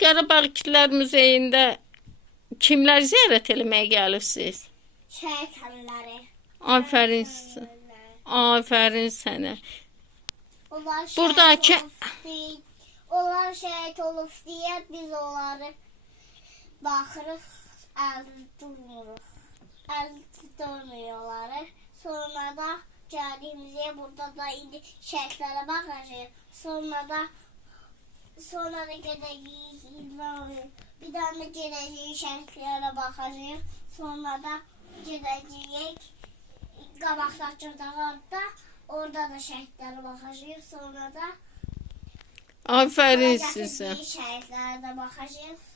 Qarabağ Kitlər Muzeyində kimlər ziyarət eləməyə gəlirsiniz? Şəhid hanıları. Afərin sizə. Afərin sənə. Onlar Buradakı onlar şəhid olub deyə biz onları baxırıq, əldə durmuruq. Əldə durmuyorlar. Sonra da gəldiyimizdə burada da indi şəhidlərə baxacağıq. Sonra da gedəcəyik. Bir dənə gedəcəyik şəhidlərə baxacağıq. Sonra da gedəcəyik qabaqdakıda orada da şəhidlərə baxacağıq. Sonra da afərin sizə. Şəhidlərə də baxacağıq.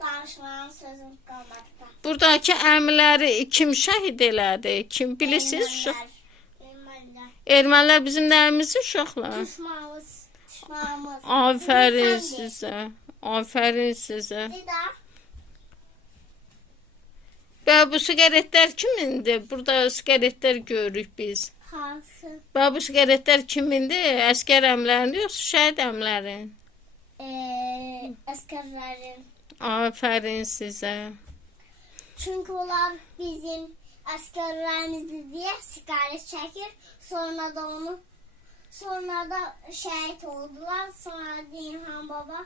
Danışmanın sözüm qalmadı da. Buradakı əmiləri kim şəhid elədi? Kim bilirsiniz? Ermənilər. Ermənilər bizim nəyimiz uşaqlar? Düşmanımız. Afərin sizə. Afərin sizə. Bu siqaretlər kimindir? Burada siqaretlər görürük biz. Hansı? Bu siqaretlər kimindir? Əskər əmlərin yoxsa şəhid əmlərin? Əsgərlərin. Afərin sizə. Çünki onlar bizim əsgərlərimizdir deyə siqaret çəkir. Sonra da şəhid oldular. Sonra İlham baba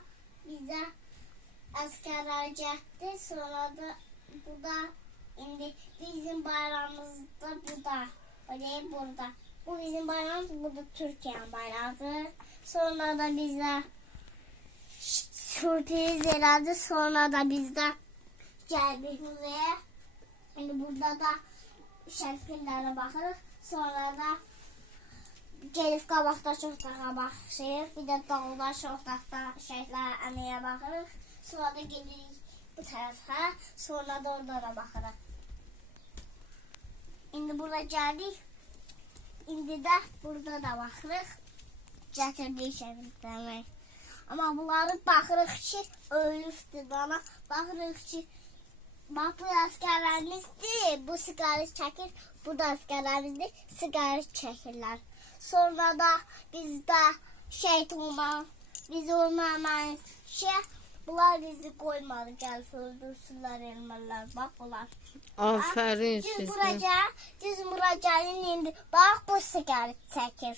bizə əsgərlər getdi. Sonra da bu da indi bizim bayrağımızda bu da. Burada. Bu bizim bayrağımız, bu da Türkiye'nin bayrağıdır. Sonra da bizə sürpriz elədi. Sonra da bizdə gəldik buraya. İndi burada da şəriflərə baxırıq. Sonra da gelib qabaqdakı otağa baxırıq. Bir də dağdakı otaqda şəhidlərə əməyə baxırıq. Sonra da gedirik bu tərəfə. Sonra da orada da baxırıq. İndi burada gəldik. İndi də burada da baxırıq. Gətirdik şəriflərə. Amma bunları baxırıq ki, ölübdür dana. Baxırıq ki, bax bu əsgərlərimizdir, bu siqaret çəkir. Bu da əsgərlərimizdir, siqaret çəkirlər. Sonra da bizdə şəhid olmaq, biz olmamayız ki, bunlar bizi qoymadı, gəlib öldürsünlər ermənilər. Bax bunlar. Afərin sizə. Düz muracayın indi, bax bu siqaret çəkir.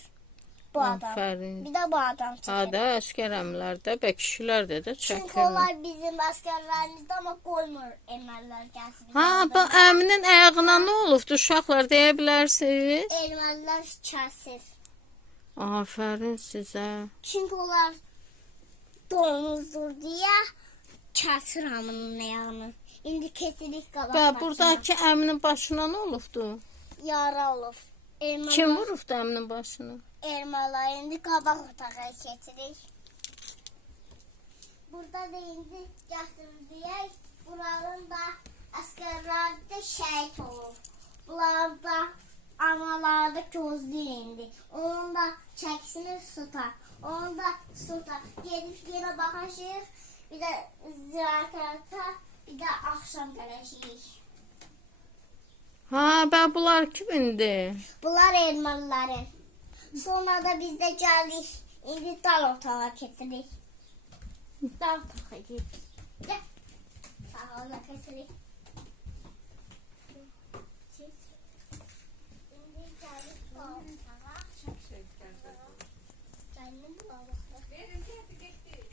Bu adam. Afərin. Bir də bu adam çəkir. Ada əskər əmlərdə, kişilərdə də çəkir. Çünki onlar bizim əsgərlərimizdə, amma qoymur ermənilər gəlsin. Bu əminin ayağına nə olubdu uşaqlar deyə bilərsiniz? Ermənilər kəsir. Afərin sizə. Çünki onlar donuzdur deyə kəsir hamının ayağını. İndi kesirik qabaqdan. Buradakı əminin başına nə olubdu? Yara olub. Kim vurubdu əminin başını? Ermənilər indi qabaq otağa keçirik. Burada da indi gətirdik. Buranın da əsgərləri də şəhid olub. Bunlar da analar da gözləyir indi. Onun da çəkisini tutar. Onu da tutar. Gedib yenə baxacaq. Bir də ziyarətə, bir də axşam gələcəyik. Bunlar kimindir? Bunlar ermənilərin. Sonra da biz də gəldik. İndi dal otağa keçirik. Dal otağa keçirik. Sağ olun keçirik. İndi gəldik dal otağa. Gəldim dal otağa.